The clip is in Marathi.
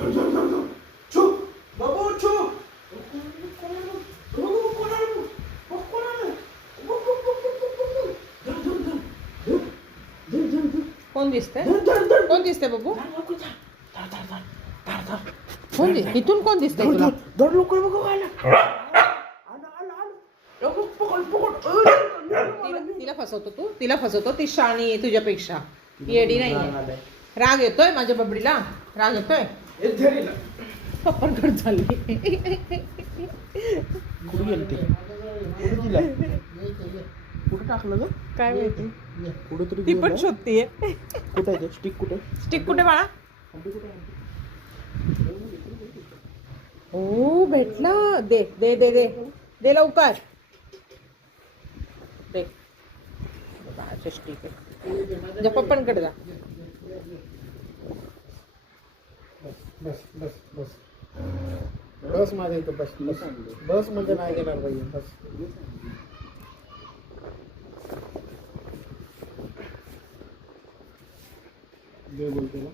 चुप बाबू चुप. कोण दिसतंय? कोण दिसतंय बाबू? कोण इथून कोण दिसतंय तुला? दर लोक तिला फसवतो तू? तिला फसवतो? ती शाणी आहे तुझ्यापेक्षा, येडी नाही. राग येतोय माझ्या बबडीला? राग येतोय? पप्पन कट झाली. कुठे गेली ती? कुठे दिला? कुठे टाकलं ग? काय माहिती, कुठे तरी ती पण शोधतीये. कुठे आहे स्टिक? कुठे स्टिक कुठे बाळा? कुठे? ओ भेटलं. दे दे दे दे दे लवकर दे. बाळाचे स्टिक आहे. जा पप्पांकडे जा. बस बस बस बस माझ्या इथं बस बस बस म्हणजे नाही देणार पाहिजे बस. दे बोलते ना.